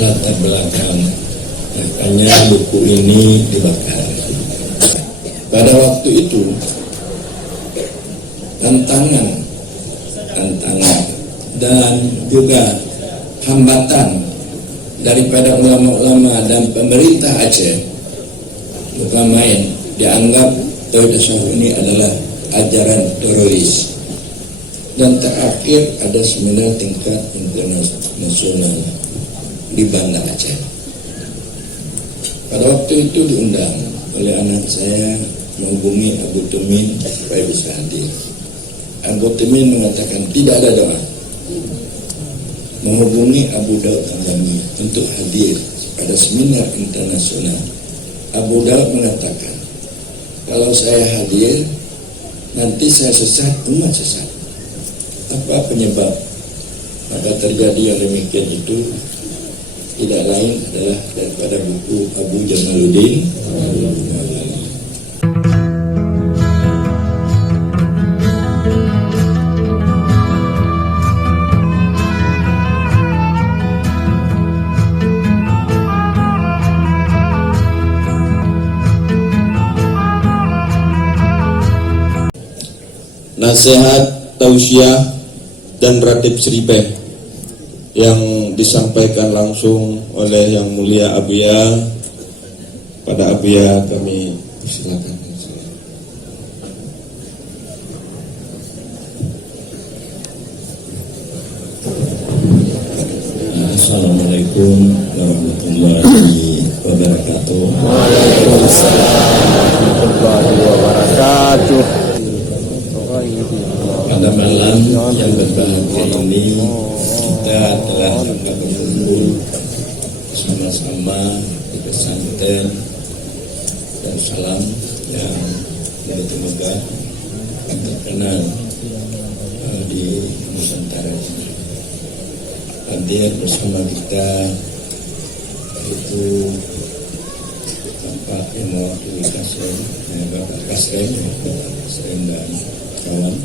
latar belakang makanya buku ini dibakar. Pada waktu itu tantangan dan juga hambatan daripada ulama-ulama dan pemerintah Aceh bukan main. Dianggap Tauhid Tasawuf ini adalah ajaran teroris. Dan terakhir ada seminar tingkat internasional di Banda Aceh. Pada waktu itu diundang oleh anak saya menghubungi Abu Tumin supaya bisa hadir. Abu Tumin mengatakan tidak ada doa. Menghubungi Abu Daud Tanzami untuk hadir pada seminar internasional. Abu Daud mengatakan, kalau saya hadir nanti saya sesat, umat sesat. Apa penyebab maka terjadi yang demikian itu tidak lain adalah daripada buku Abu Jamaluddin. Nasihat, tausiah, dan ratib seribeh yang disampaikan langsung oleh Yang Mulia Abuya. Pada Abuya kami persilakan. Assalamualaikum warahmatullahi wabarakatuh. Waalaikumsalam warahmatullahi wabarakatuh. Pada malam yang berbahagia ini kita telah dapat berkumpul sama-sama di pesantren dan salam yang begitu megah dan terkenal di Nusantara ini. Hadir bersama kita itu Bapak yang mewakili Kasrem, Bapak Kasrem dan kawan,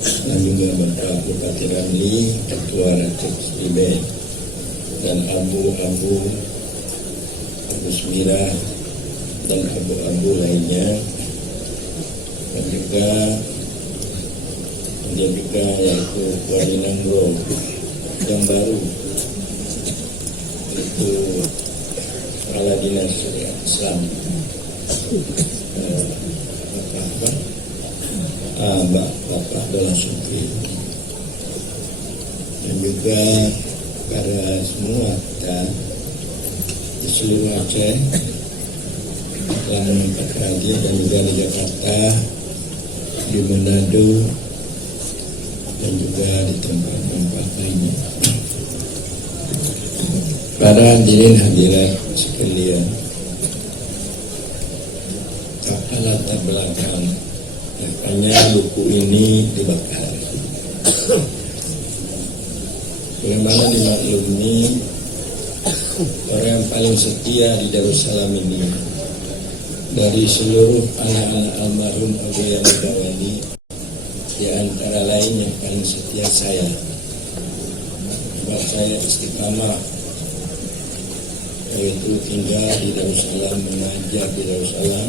dan juga Bapak Bupati Ramli, Ketua Ratib Seribeh, dan Abu Smira dan abu lainnya, dan juga yaitu Wali Nanggro yang baru, itu Kepala Dinas Syariat Islam Bapak Dola Sukri, dan juga para semua kita di seluruh Aceh telah menyempatkan hadir, dan juga di Jakarta, di Manado, dan juga di tempat-tempat lainnya. Para hadirin hadirat sekalian, apa latar belakang makanya buku ini dibakar? Bagaimana dimaklumi, orang yang paling setia di Darussalam ini dari seluruh anak-anak almarhum Abuya Mudawali, di antara lain yang paling setia saya, sebab saya istiqamah, yaitu tinggal di Darussalam, mengajar di Darussalam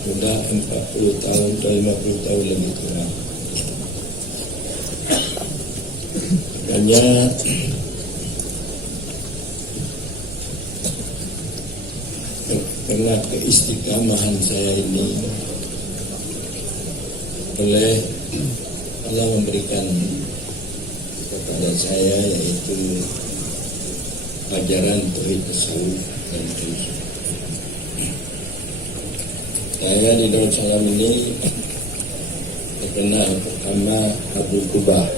sudah 40 tahun atau 50 tahun lebih kurang. Makanya karena keistiqamahan saya ini oleh Allah memberikan kepada saya, yaitu ajaran Tauhid Tasawuf dan Tauhid. Saya di Darussalam ini terkenal pertama Abu Kubah.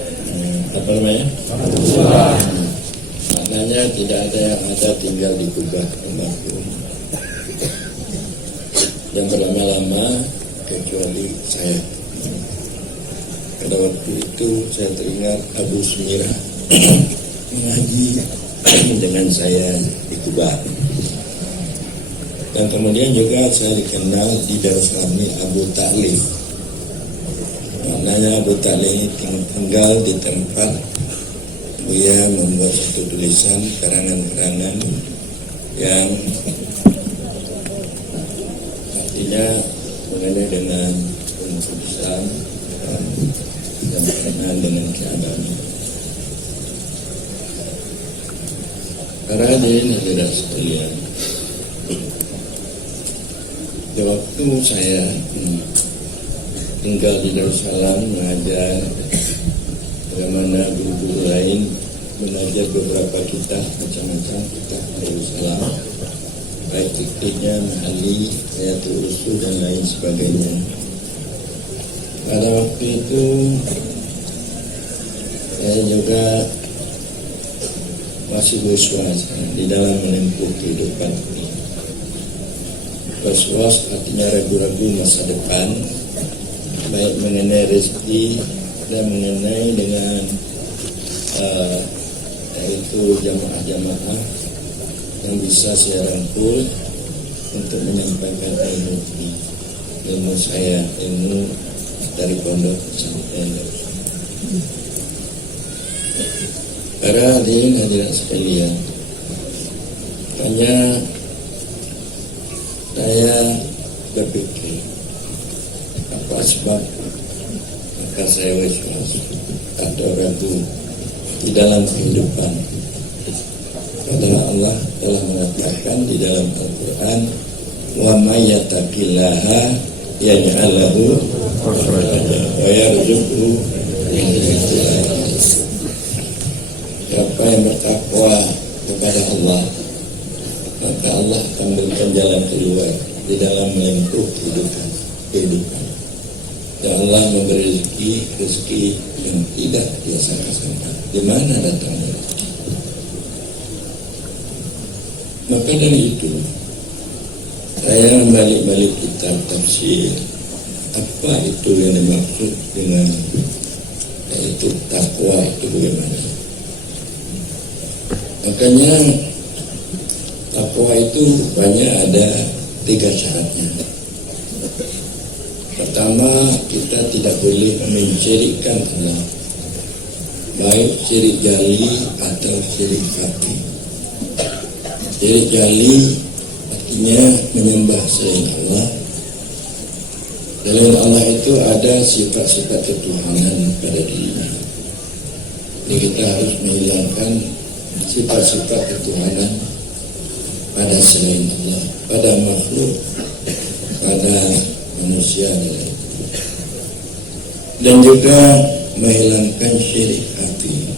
Apa namanya? Abu Kubah. Maknanya tidak ada yang ada tinggal di Kubah yang berlama-lama kecuali saya. Pada waktu itu saya teringat Abu Smira mengaji dengan saya di Kubah. Dan kemudian juga saya dikenal di Darussalam ini Abu Ta'lif. Maknanya Abu Ta'lif ini tinggal di tempat Buya membuat satu tulisan karangan-karangan yang artinya mengenai dengan umat Islam dan berkenaan dengan keagamaan. Para hadirin hadirat sekalian, di waktu saya tinggal di Darussalam mengajar, bagaimana guru-guru lain mengajar beberapa kitab, macam-macam kitab Darussalam, baik fikihnya, mahali, ayatul usul dan lain sebagainya. Pada waktu itu saya juga masih was-was di dalam menempuh kehidupan ini. Was-was artinya ragu-ragu masa depan, baik mengenai rezeki dan mengenai dengan yaitu jamaah-jamaah yang bisa saya rangkul untuk menyampaikan ilmu saya, ilmu dari pondok pesantren. Para hadirin hadirat sekalian, hanya saya berpikir apa sebab maka saya was-was atau ragu di dalam kehidupan. Padahal Allah telah mengatakan di dalam Al-Quran, wa may yattaqillaha yaj'al lahu makhraja wa yarzuqhu min haitsu la yahtasib. Siapa yang bertakwa kepada Allah, maka Allah akan memberikan jalan keluar di dalam menempuh kehidupan. Dan Allah memberi rezeki yang tidak dia sangka-sangka. Di mana datangnya? Maka dari itu saya balik-balik kitab tafsir. Apa itu yang dimaksud dengan yaitu takwa itu bagaimana? Makanya takwa itu banyak ada 3 syaratnya. Pertama, kita tidak boleh mensyirikkan Allah, baik syirik jali atau syirik khafi. Syirik jali artinya menyembah selain Allah. Dalam Allah itu ada sifat-sifat ketuhanan pada dirinya. Jadi kita harus menghilangkan sifat-sifat ketuhanan pada selain Allah, pada makhluk, pada manusia dan juga menghilangkan syirik hati.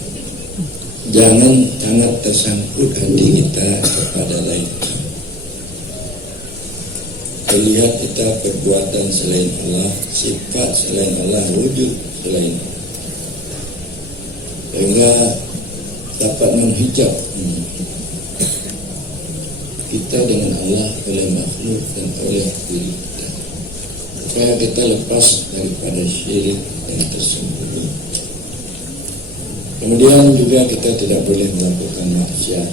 Jangan sangat tersangkut hati kita kepada lain. Lihat kita perbuatan selain Allah, sifat selain Allah, wujud selain Allah, sehingga dapat menghijab kita dengan Allah oleh makhluk dan oleh diri kita, supaya kita lepas daripada syirik yang tersembunyi. Kemudian juga kita tidak boleh melakukan maksiat,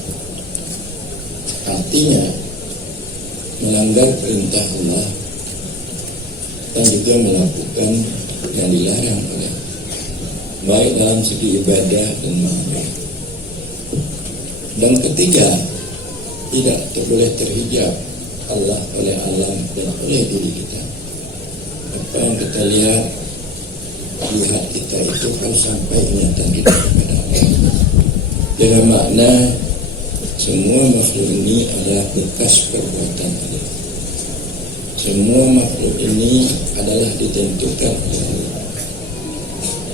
artinya melanggar perintah Allah dan juga melakukan yang dilarang oleh Allah, baik dalam segi ibadah dan makhluk. Dan ketiga, tidak boleh terhijab Allah oleh alam dan oleh diri kita. Apa yang kita lihat kita itu harus sampai ingatan kita kepada Allah, dengan makna semua makhluk ini adalah bekas perbuatan Allah. Semua makhluk ini adalah ditentukan oleh Allah,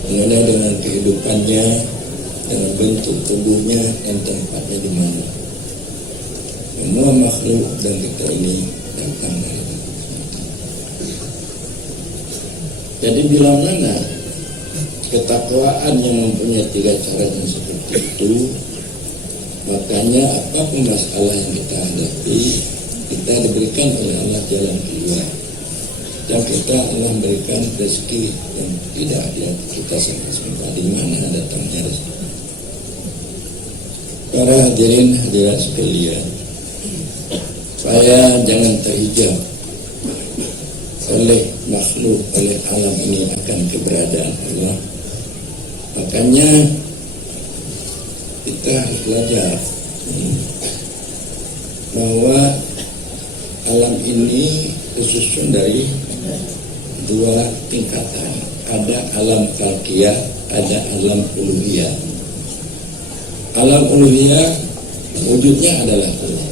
mengenai dengan kehidupannya, dengan bentuk tubuhnya dan tempatnya di mana. Semua makhluk dan kita ini datang dari Allah. Jadi bila mana ketakwaan yang mempunyai 3 cara yang seperti itu, makanya apapun masalah yang kita hadapi, kita diberikan oleh Allah jalan keluar, dan kita Allah memberikan rezeki yang tidak ada kita sangka-sangka. Di mana datangnya rezeki? Para hadirin hadirat sekalian, saya jangan terhijab oleh makhluk, oleh alam ini akan keberadaan Allah. Makanya kita harus belajar bahwa alam ini tersusun dari dua tingkatan. Ada alam khalqiyah, ada alam uluhiyah. Alam uluhiyah wujudnya adalah Allah.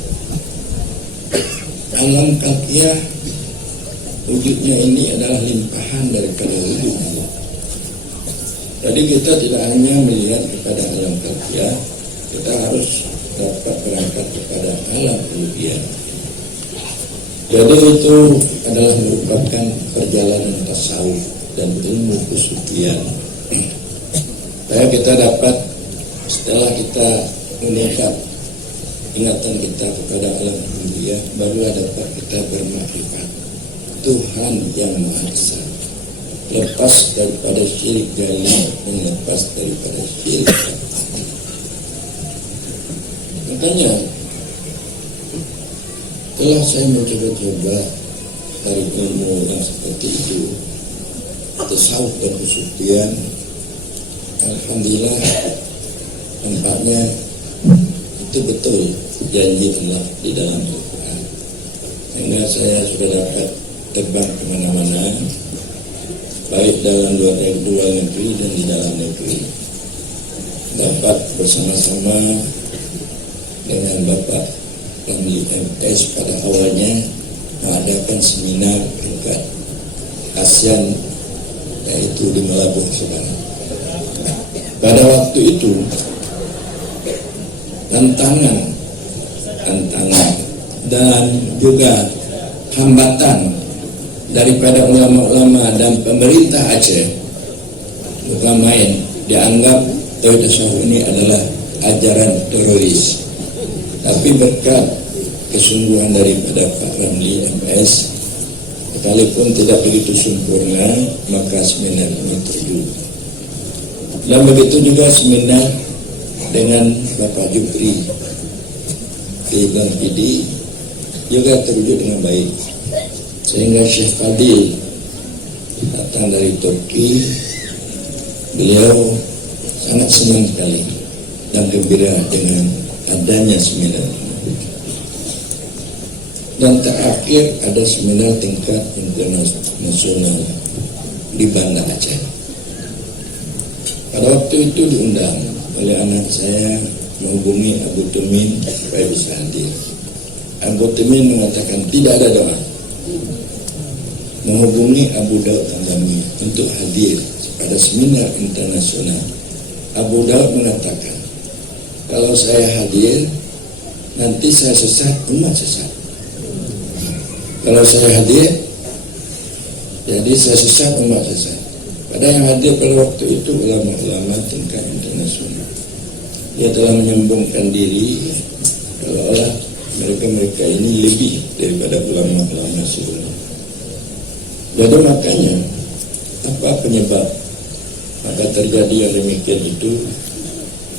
Alam khalqiyah wujudnya ini adalah limpahan daripada wujud Allah. Jadi kita tidak hanya melihat kepada alam khalqiyah, kita harus dapat berangkat kepada alam uluhiyah. Jadi itu adalah merupakan perjalanan tasawuf dan ilmu kesucian. Supaya kita dapat, setelah kita meningkat ingatan kita kepada alam uluhiyah, barulah dapat kita bermakrifat Tuhan yang Maha Esa, lepas daripada syirik gali dan lepas daripada syirik. Makanya telah saya mencoba-coba dari ilmu yang seperti itu, tasawuf dan kesucian, alhamdulillah nampaknya itu betul janji Allah di dalam Al-Quran. Sehingga saya sudah dapat terbang kemana-mana, baik dalam luar negeri dan di dalam negeri, dapat bersama-sama dengan Bapak Ramli MS pada awalnya mengadakan seminar tingkat ASEAN, yaitu di Melabuh Sabang. Pada waktu itu tantangan dan juga hambatan daripada ulama-ulama dan pemerintah Aceh bukan main. Dianggap Tauhid Tasawuf ini adalah ajaran teroris. Tapi berkat kesungguhan daripada Pak Ramli MS, sekalipun tidak begitu sempurna, maka seminar ini terwujud. Dan begitu juga seminar dengan Bapak Jupri di Bang Pidi juga terwujud dengan baik. Sehingga Syekh Fadil datang dari Turki, beliau sangat senang sekali dan gembira dengan adanya seminar. Dan terakhir ada seminar tingkat internasional di Banda Aceh. Pada waktu itu diundang oleh anak saya menghubungi Abu Tumin supaya bisa hadir. Abu Tumin mengatakan tidak ada doa, menghubungi Abu Daud Tanzami untuk hadir pada seminar internasional. Abu Daud mengatakan, kalau saya hadir, nanti saya sesat, umat sesat. Kalau saya hadir, jadi saya sesat, umat sesat. Padahal yang hadir pada waktu itu ulama-ulama tingkat internasional. Dia telah menyombongkan diri kalau mereka ini lebih daripada ulama-ulama sebelumnya. Jadi makanya apa penyebab maka terjadi yang demikian itu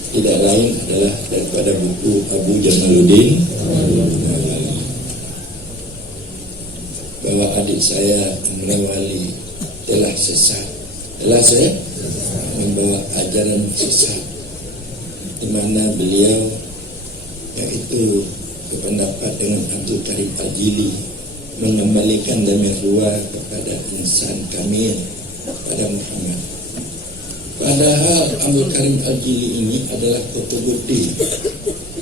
tidak lain adalah daripada buku Abu Jamaluddin, bahwa adik saya Wali telah sesat, telah saya membawa ajaran sesat, di mana beliau yaitu berpendapat dengan Abdul Karim Al-Jili mengembalikan damir ruah kepada insan kamil, pada Muhammad. Padahal Abdul Karim Al-Jili ini adalah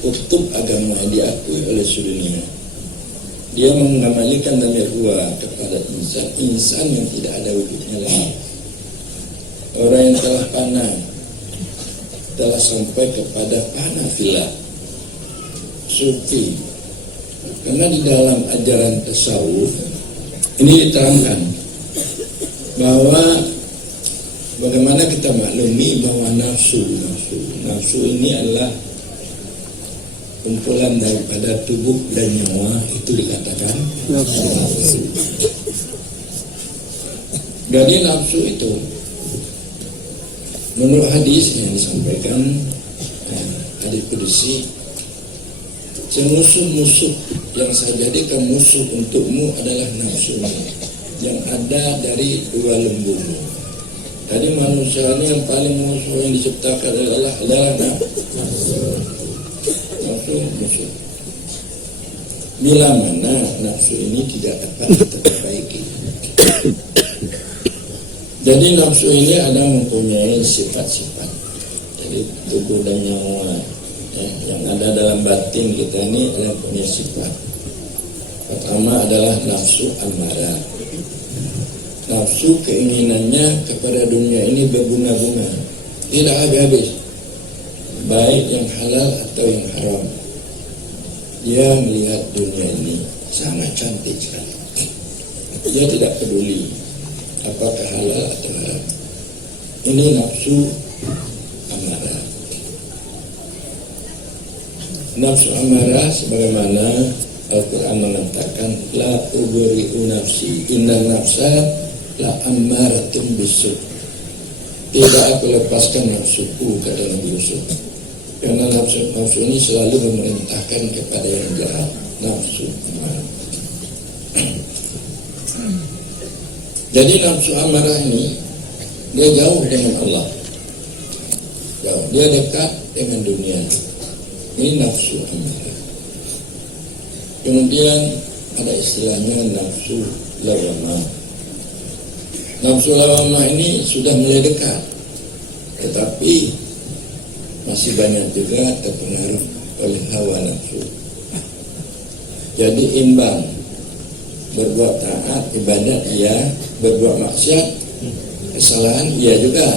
kutub agama yang diakui oleh seluruh dunia. Dia mengembalikan damir ruah kepada insan yang tidak ada wujudnya lagi. Orang yang telah panah telah sampai kepada panah filah sufi. Karena di dalam ajaran tasawuf ini diterangkan bahwa bagaimana kita maklumi bahwa nafsu ini adalah kumpulan daripada tubuh dan nyawa, itu dikatakan nafsu. Jadi nafsu itu menurut hadis yang disampaikan hadis qudsi, semusuh-musuh yang saya jadikan musuh untukmu adalah nafsu yang ada dari dua lembumu. Jadi manusia ini yang paling musuh yang diciptakan adalah nafsu. nafsu. Bila mana nafsu ini tidak dapat diperbaiki. Jadi nafsu ini ada mempunyai sifat-sifat. Jadi tubuh dan nyawa yang ada dalam batin kita ini ada punya sifat. Pertama adalah nafsu amarah. Nafsu keinginannya kepada dunia ini berbunga-bunga, tidak habis-habis, baik yang halal atau yang haram. Dia melihat dunia ini sangat cantik sekali. Dia tidak peduli apakah halal atau haram. Ini nafsu amarah. Nafsu amarah sebagaimana Al-Quran mengatakan la ubari'u nafsi inna nafsa la ammaratun bisu. Tidak aku lepaskan nafsuku ke dalam busuk, karena nafsu ini selalu memerintahkan kepada yang jahat. Nafsu amarah. Jadi nafsu amarah ini dia jauh dengan Allah, jauh. Dia dekat dengan dunia. Ini nafsu amarah. Kemudian ada istilahnya nafsu lawamah. Nafsu lawamah ini sudah mulai dekat, tetapi masih banyak juga terpengaruh oleh hawa nafsu. Jadi imbang, berbuat taat ibadat iya, berbuat maksiat kesalahan iya juga.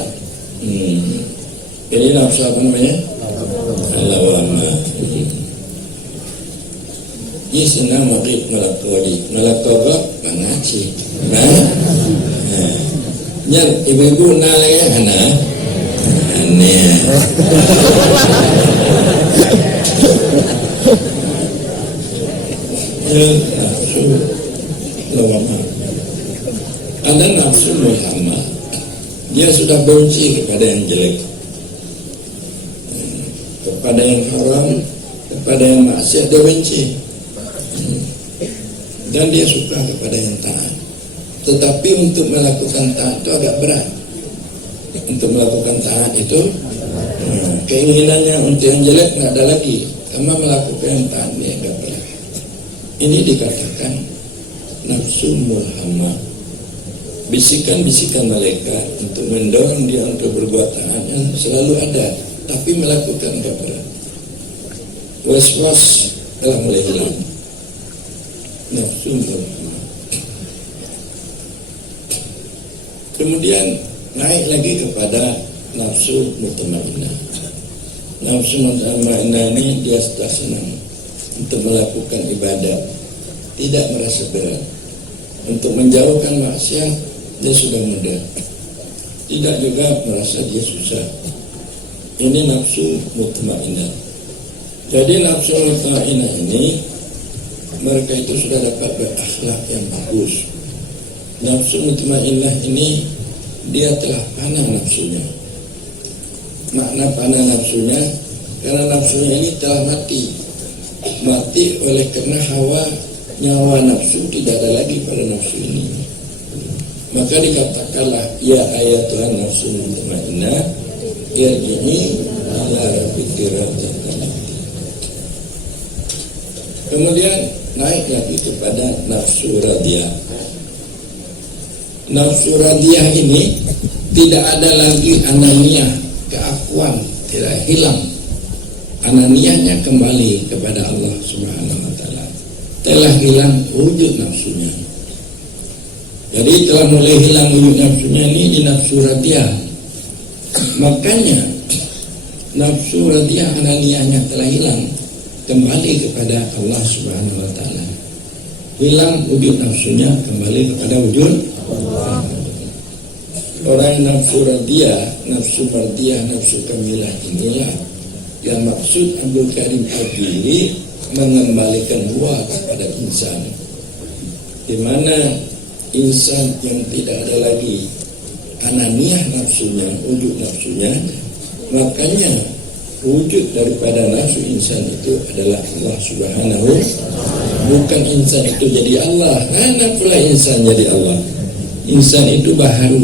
Jadi nafsu apa namanya? Lawamah. Ini senang makhluk melakogok mengaci. Nyar ibu-ibu nalaya anak aneh. Nafsu lawamah. Ada nafsu mulhamah. Dia sudah benci kepada yang jelek, kepada yang haram, kepada yang maksiat dia benci. Dan dia suka kepada yang taat. Tetapi untuk melakukan taat itu agak berat. Untuk melakukan taat itu keinginannya untuk yang jelek tidak ada lagi. Karena melakukan yang taat ini agak berat. Ini dikatakan nafsu mulhamah. Bisikan-bisikan malaikat untuk mendorong dia untuk berbuat taat yang selalu ada, tapi melakukan agak berat. Was-was telah mulai hilang. Nafsu mulhamah. Kemudian naik lagi kepada nafsu mutmainnah. Nafsu mutmainnah ini dia sudah senang untuk melakukan ibadat, tidak merasa berat. Untuk menjauhkan maksiat dia sudah mudah, tidak juga merasa dia susah. Ini nafsu mutmainnah. Jadi nafsu mutmainnah ini mereka itu sudah dapat berakhlak yang bagus. Nafsu mutmainnah ini dia telah panah nafsunya. Makna panah nafsunya, karena nafsunya ini telah mati oleh karena hawa nyawa nafsu tidak ada lagi pada nafsu ini. Maka dikatakanlah ya ayat Tuhan nafsu mutmainnah irji'i ala rabbiki radiyatan. Kemudian naik lagi kepada nafsu radiyah. Nafsu radiyah ini tidak ada lagi ananiyah, keakuan, tidak hilang. Ananiyahnya kembali kepada Allah Subhanahu wa taala. Telah hilang wujud nafsunya. Jadi telah mulai hilang wujud nafsunya ini di nafsu radiyah. Makanya nafsu radiyah ananiyahnya telah hilang, kembali kepada Allah Subhanahu wa taala. Hilang wujud nafsunya, kembali kepada wujud Allah. Orang nafsu radiyah, nafsu mardiyah, nafsu kamilah inilah yang maksud Abdul Karim Al-Jili mengembalikan ruah kepada insan, di mana insan yang tidak ada lagi ananiyah nafsunya, wujud nafsunya. Makanya wujud daripada nafsu insan itu adalah Allah Subhanahu. Bukan insan itu jadi Allah, anak pula insan jadi Allah. Insan itu baru,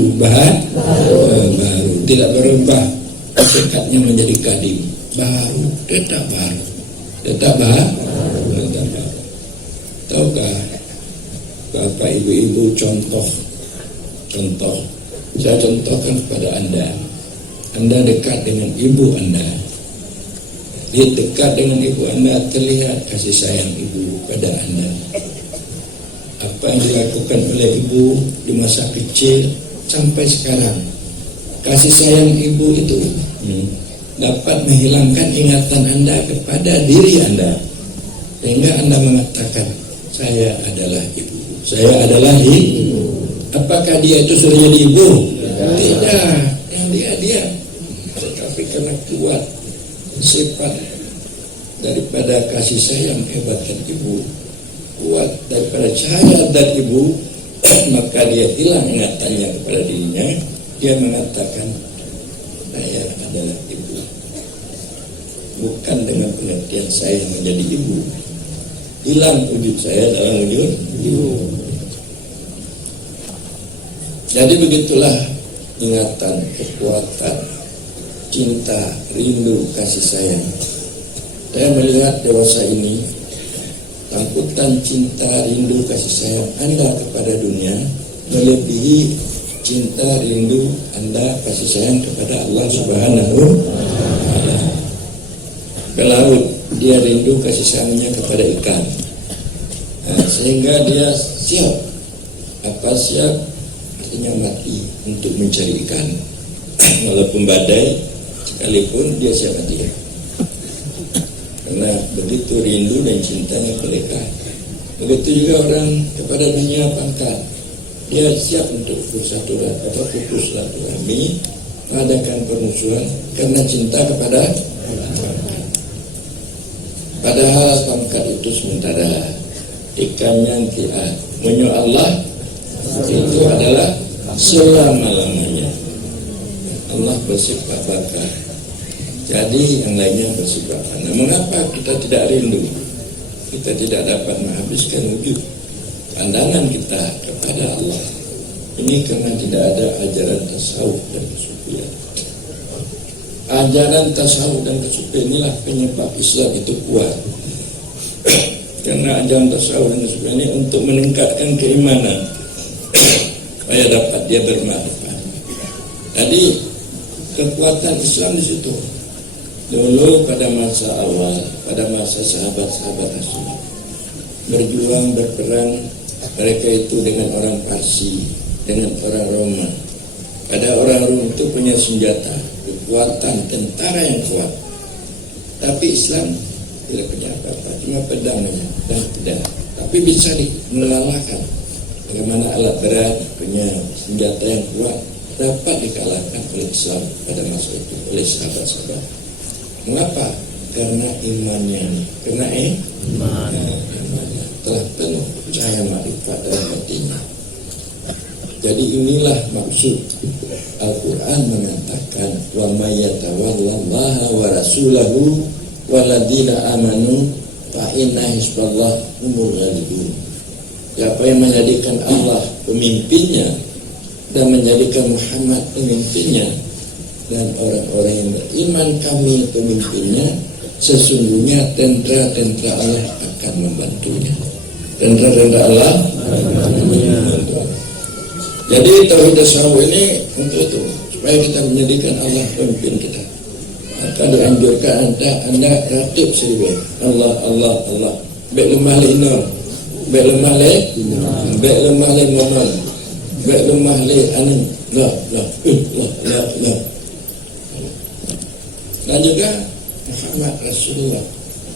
tidak berubah, tekadnya menjadi kadim, baru, tetap baru. Ya tak bah? Tahukah Bapak Ibu contoh, saya contohkan kepada Anda dekat dengan ibu Anda. Dia dekat dengan ibu Anda, terlihat kasih sayang ibu pada Anda. Apa yang dilakukan oleh ibu di masa kecil sampai sekarang, kasih sayang ibu itu dapat menghilangkan ingatan Anda kepada diri Anda, sehingga Anda mengatakan, saya adalah ibu, saya adalah ibu. Apakah dia itu sudah jadi ibu? Tidak, yang dia. Tetapi karena kuat sifat daripada kasih sayang hebatkan ibu, kuat daripada cahaya dari ibu, maka dia hilang ingatannya kepada dirinya. Dia mengatakan, saya adalah ibu, bukan dengan pengertian saya menjadi ibu. Hilang wujud saya dalam wujud ibu. Jadi begitulah ingatan, kekuatan, cinta, rindu, kasih sayang. Saya melihat dewasa ini, angkutan cinta, rindu, kasih sayang Anda kepada dunia melebihi cinta, rindu Anda, kasih sayang kepada Allah Subhanahu wa Ta'ala. Ke laut, dia rindu kasih sayangnya kepada ikan, sehingga dia siap. Apa siap? Artinya mati untuk mencari ikan. Walaupun badai sekalipun dia siap mati. Karena begitu rindu dan cintanya mereka. Begitu juga orang kepada dunia pangkat, dia siap untuk putus silaturahmi, mengadakan permusuhan karena cinta kepada pangkat. Padahal pangkat itu sementara, ikannya tidak. Menyo Allah itu adalah selama-lamanya. Allah bersifat bakar, jadi yang lainnya bersifat fana. Mengapa kita tidak rindu? Kita tidak dapat menghabiskan wujud pandangan kita kepada Allah. Ini karena tidak ada ajaran tasawuf dan kesufian. Ajaran tasawuf dan kesufian inilah penyebab Islam itu kuat. Karena ajaran tasawuf dan kesufian ini untuk meningkatkan keimanan, supaya dapat dia bermanfaat. Jadi kekuatan Islam di situ. Dulu pada masa awal, pada masa sahabat-sahabat Rasul berjuang, berperang, mereka itu dengan orang Parsi, dengan orang Roma. Pada orang Rom itu punya senjata, kekuatan tentara yang kuat. Tapi Islam tidak punya apa-apa, cuma pedang dan pedang. Tapi bisa mengalahkan. Bagaimana alat berat punya senjata yang kuat dapat dikalahkan oleh Islam pada masa itu oleh sahabat-sahabat. Mengapa? Karena imannya, karena imannya telah penuh cahaya makrifat dalam hatinya. Jadi inilah maksud Al-Quran mengatakan, wa may yatawallallaha wa rasulahu waladina amanu fa inna hizballah humul ghalibun. Siapa yang menjadikan Allah pemimpinnya dan menjadikan Muhammad pemimpinnya dan orang-orang yang beriman kami pemimpinnya, sesungguhnya tentara-tentara Allah akan membantunya. Tentara-tentara Allah akan membantu. Jadi tauhid tasawuf ini untuk itu, supaya kita menjadikan Allah pemimpin kita. Maka dianjurkan anda ratib seribu Allah. Baik lemah linor, baik lemah le, baik lemah le monon, baik lemah le anin, la. Dan juga Muhammad Rasulullah,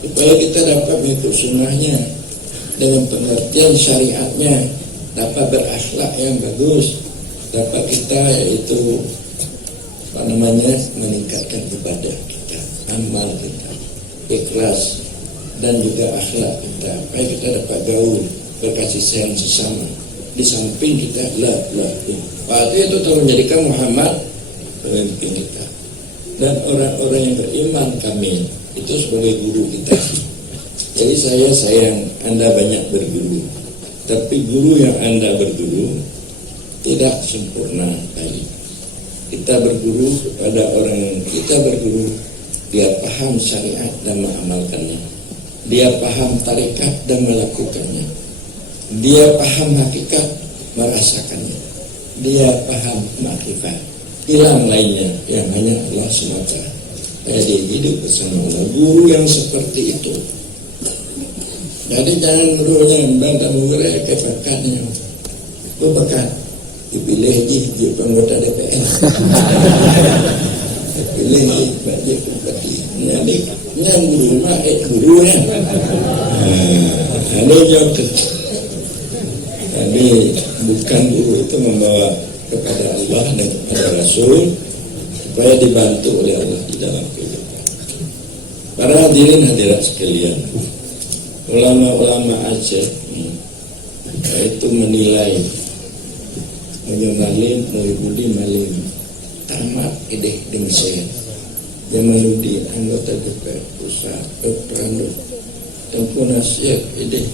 supaya kita dapat mengikut sunnahnya dengan pengertian syariatnya, dapat berakhlak yang bagus, dapat kita yaitu meningkatkan ibadah kita, amal kita, ikhlas dan juga akhlak kita, supaya kita dapat gaul, berkasih sayang sesama. Di samping kita itu telah menjadikan Muhammad pemimpin kita. Dan orang-orang yang beriman kami itu sebagai guru kita. Jadi saya sayang Anda banyak berguru, tapi guru yang Anda berguru tidak sempurna baik. Kita berguru kepada orang yang kita berguru, dia paham syariat dan mengamalkannya. dia paham tarekat dan melakukannya, dia paham hakikat merasakannya, dia paham makrifat. Hilang lainnya yang hanya Allah semata. Dia hidup bersama Allah. Guru yang seperti itu. Jadi jangan gurunya bangga murid ke bakatnya. Gue bakat dipilih jadi anggota DPR. Dipilih jadi bupati. Jadi yang guru mah gurunya. Ini juga. Jadi bukan guru itu membawa kepada Allah dan kepada Rasul supaya dibantu oleh Allah di dalam kehidupan. Para hadirin hadirat sekalian, ulama-ulama Aceh itu menilai Menyonalim Muhibudi Malim tamat ideh di Mesir, Jamaludin anggota DPR pusat, Prando Tengku Nasir ideh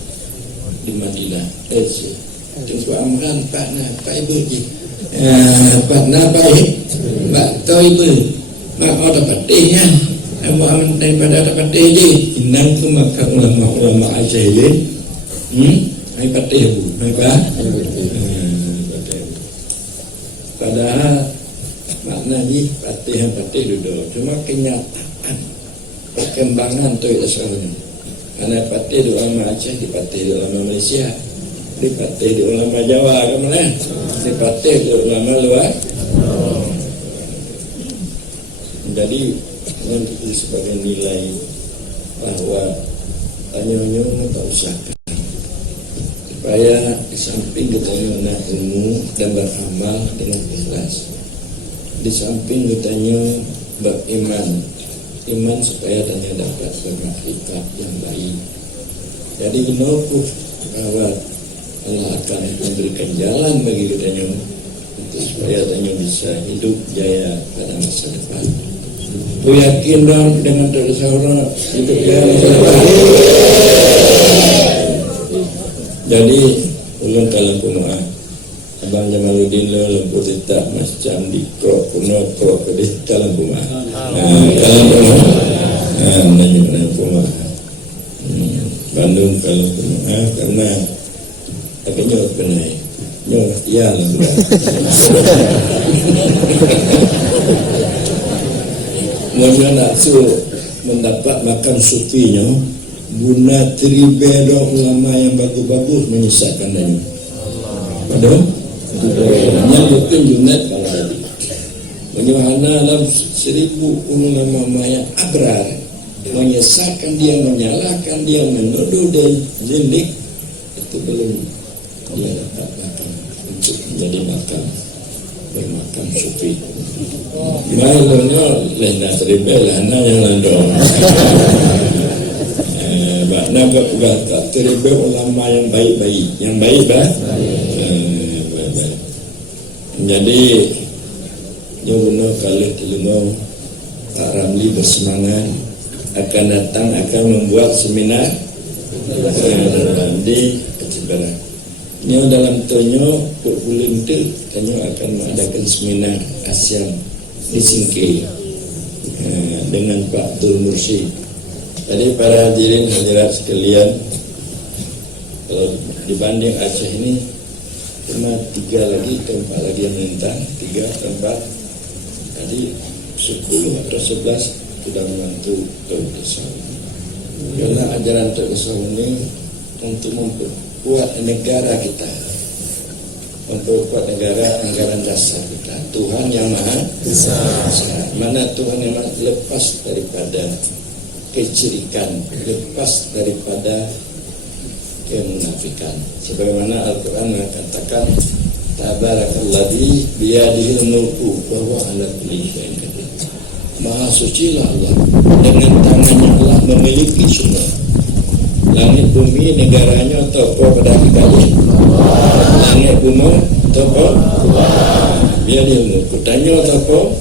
di Madinah, Tengku Amran Pak Ibu Pak baik Pak Ibu Mak dapat tehnya Amin daripada dapat teh je inang tu maka ulama-ulama Aceh ini hai patih bu hai pak padahal maknanya patih dulu cuma kenyataan perkembangan tu sekarang karena patih di ulama Aceh dipatih di ulama Malaysia dipatih di ulama Jawa kemudian dipatih di ulama luar jadi yang itu sebagai nilai bahwa tanya-tanya tak usahakan supaya di samping kita mengenal ilmu dan beramal dengan ikhlas, di samping kita beriman supaya tanya dapat bermakrifat yang baik. Jadi menurut bahwa Allah akan memberikan jalan bagi kita untuk supaya tanya bisa hidup jaya pada masa depan. Aku yakin dong dengan dosa orang hidup yang jadi ulun kalang kunoa Abang Jamaludin lo lempur tidak macam di krok kuno krok kedih kalang kunoa kalang kunoa nanya kunoa Bandung kalang kunoa karena akhirnya kenai nyok ya lah Maka naksu mendapat makan sufinya guna tribeda ulama yang bagus-bagus menyisahkan danya. Padahal yang mungkin Junaid kalau tadi menyuhana dalam 1000 ulama yang abrar menyesatkan dia, menyalahkan dia, menuduh dan zindik itu belum dia dapat makan untuk menjadi makan bermakan sufi. Malunya lena teribel lana yang landong. Makna bukan tak teribel ulama yang baik-baik, yang baik bah. Baik. Jadi nyono kali telingo Pak Ramli bersemangat akan datang akan membuat seminar di Kecibaran. Nyo dalam tonyo bulan itu Nyo akan mengadakan seminar ASEAN di Singke dengan Pak Abdul Mursyid. Jadi para hadirin hadirat sekalian, kalau dibanding Aceh ini cuma 3 lagi tempat lagi yang menentang 3 tempat. Jadi 10 atau 11 sudah membantu Tasawuf. Karena ajaran Tasawuf ini untuk memperkuat negara kita, memperkuat negara anggaran dasar kita. Tuhan yang Maha Besar. Mana Tuhan yang Maha lepas daripada kecirikan, lepas daripada kemunafikan. Sebagaimana Al-Quran mengatakan, Tabarakalladzi biyadihil mulku wa huwa ala kulli syai'in qadir. Maha suci lah Allah, dengan tangannya Allah memiliki semua. Langit bumi negaranya tokoh pada kali. Langit bumi tokoh biar ilmu kutanya tokoh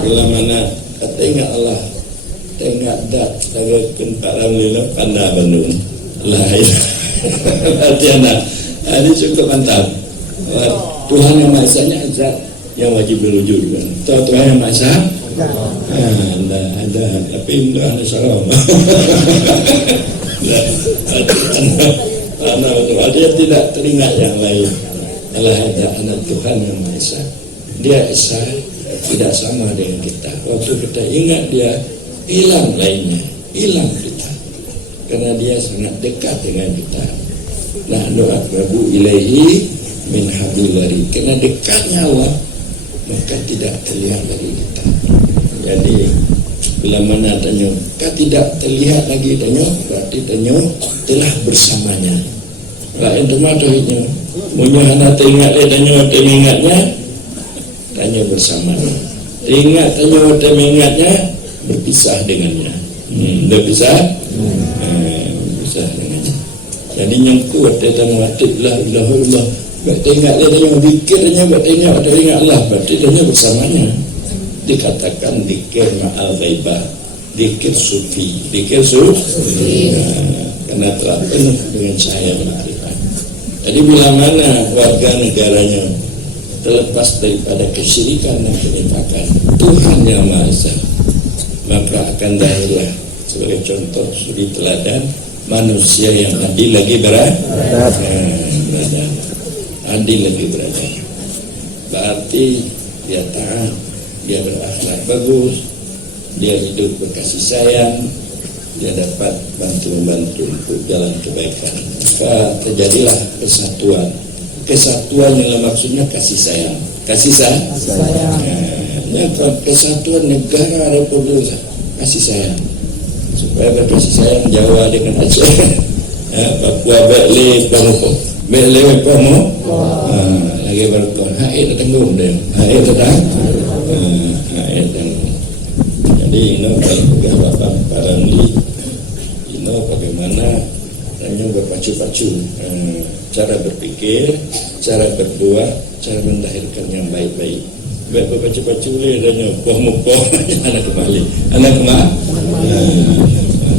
bila mana kata ingat Allah tengah dat tagaken para lila panda Bandung lain artinya ini cukup mantap. Tuhan yang Maha Esanya zat yang wajib berwujud. Tuhan yang Maha Esa Ada tapi enggak ada salam. Dia tidak teringat yang lain. Allah ada anak Tuhan yang Maha Esa. Dia Esa tidak sama dengan kita. Waktu kita ingat dia, hilang lainnya, hilang kita. Karena dia sangat dekat dengan kita. Nahnu aqrabu ilaihi min hablil warid. Karena dekatnya Allah, maka tidak terlihat lagi kita. Jadi bila mana tanya, tidak terlihat lagi tanya, berarti tanya telah bersamanya. Lain tempat tuhnya, punya anak teringat teringatnya, tanya bersamanya. Ingat tanya teringatnya, berpisah dengannya. Berpisah dengannya. Jadi yang kuat dia matilah ilahullah. Bertengah dia tanya zikirnya, bertengah Allah, berarti dia bersamanya. Dikatakan zikir ma'al ghaibah, zikir sufi, karena telah penuh dengan cahaya makrifat. Jadi bila mana warga negaranya terlepas daripada kesyirikan dan kenindakan Tuhan yang Maha Esa, maka akan lahirlah sebagai contoh suri teladan manusia yang adil lagi beradab. Adil lagi beradab. Berarti dia taat, dia berakhlak bagus, dia hidup berkasih sayang, dia dapat bantu-bantu untuk jalan kebaikan. Maka terjadilah kesatuan. Kesatuan yang maksudnya kasih sayang. Kasih sayang. Kesatuan negara Republik kasih sayang. Supaya berkasih sayang Jawa dengan Aceh. Papua Bele Pomo. Lagi berkon. Hai tanggung deh. Hai tetang. Jadi ini kalau Bapak Parangli, ini bagaimana hanya berpacu-pacu cara berpikir, cara berbuat, cara melahirkan yang baik-baik. Baik berpacu-pacu boleh hanya poh-poh anak kembali,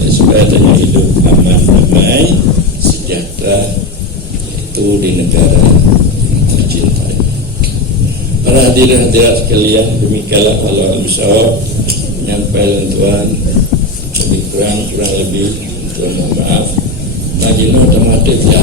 supaya tanya hidup aman, damai, sejahtera itu di negara yang cintai. Para hadirin hadirat sekalian, demikianlah kalau bisawab menyampaikan Tuhan lebih kurang lebih Tuhan mohon maaf. Majino otomatis ya.